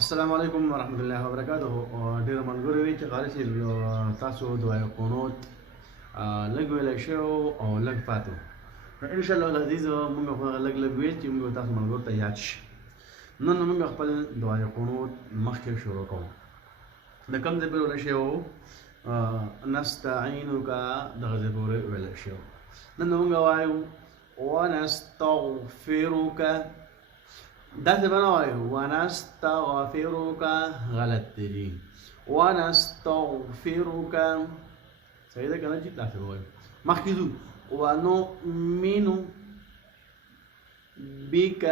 السلام علیکم ورحمۃ اللہ وبرکاتہ. ډېر ملګري وي چې غواړي چې تاسو دعای قنوت لږ ویلی شوی او لږ پاتې و. نو انشاءالله العزیز موږ خو هغه لږ ویل چې موږ تاسو ملګرو ته یاد شي. نن موږ خپل دعای قنوت مخکې شروع کوو. د کوم ځای پورې ویلی شوی و؟ نستعینک دغه ځای پورې ویلی شوی و. نن موږ وایو ونستغفرک. داسې به نه وایو ونستغفرک، غلط دی. ونستغفرک صحیح ده که نه؟ چې داسې به وایو. مخکې ځو ونؤمن بک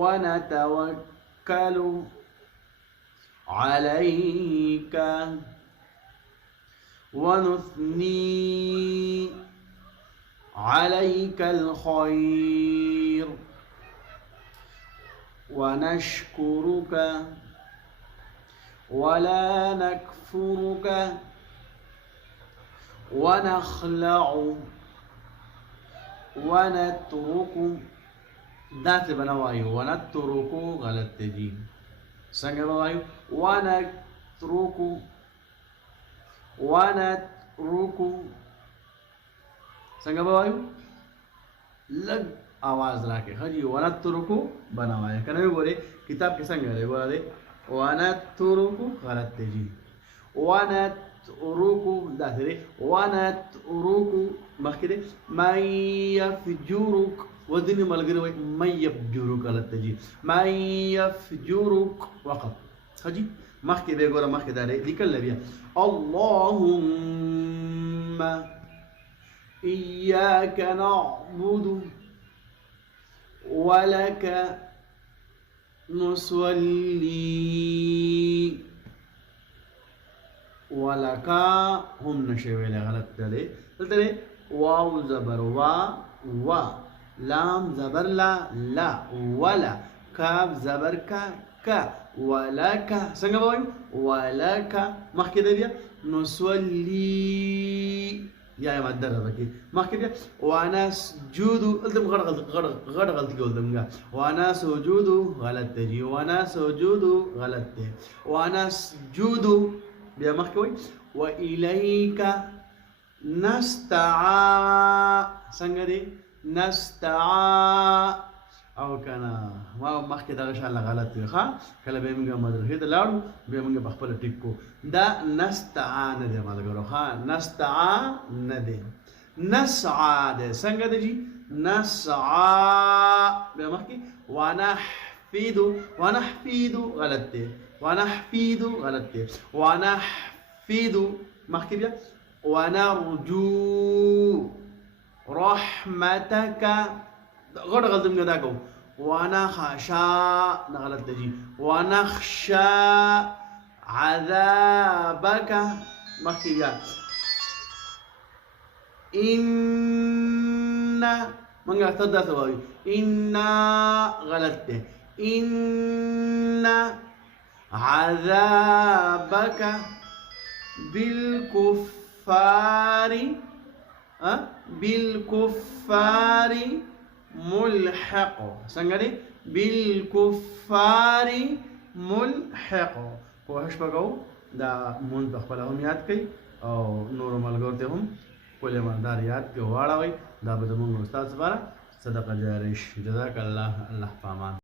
ونتوکل علیک ونثني عليك الخير ونشكرك ولا نكفرك ونخلع ونترك. داسې به نه وایو ونترک، غلط دی. څنګه به وایو؟ ونترک ونترک. څنګه به وایو؟ لږ आवाज راکې ښه جي. ونترکو به نه وایه که نه وګورئ کتاب کې څنګه دی ګوره دی ونترکو غلط دی جي. ونترکو داسې دی. ونترکو مخکې دی. من یفجرک وځینې ملګري وایي من یفجرک، غلط دی جي. من یفجرک وقف ښه جي. مخکې دی ګوره مخکې دا دی لیکل دی بیا اللهم إياك نعبد ولك نصلي. ولك هم نشي ویلی، غلط دی. دلته دی واو زبر وا وا، لام زبر لا لا، ولا کاف زبر کا کا، ولك څنګه به وایو؟ ولك مخکې دی بیا نصلي یا مدر راکې مخکې بیا ونسجد. دلته غټ غلطي کول دمګه. ونسجد غلط دی. ونسجد غلط دی. ونسجد بیا مخکې وایي وإلیک نستعا. څنګه دی؟ نستعا او کنه ما مخکې دغه شان غلط دی ښه. کله به موږ مدرسې ته لاړو بیا موږ په خپله ټیک کو. دا نستعا نه دی ملګرو ښه. نستعا نه دی، نسعا دی. څنګه دی جي؟ نسعا بیا مخکې ونحفظ. ونحفظ غلط دی. ونحفظ غلط دی. ونحفظ مخکې بیا ونرجو رحمتک. غټ غلطي موږ دا کوو. ونخشى غلط دی جي. ونخشى عذابك مخکې بیا إن موږ اختر داسې وایو إن غلط دی. إن عذابك بالكفار بالكفار ملحق. څنګه دی؟ بالکفار ملحق. کوشش وکړو دا مونږ په خپله هم یاد کړئ او نورو ملګرو ته هم خپل ایماندار یاد کړئ واړوئ. دا به زموږ استاد لپاره صدقه جاریه شي. جزاک الله. الله په امان.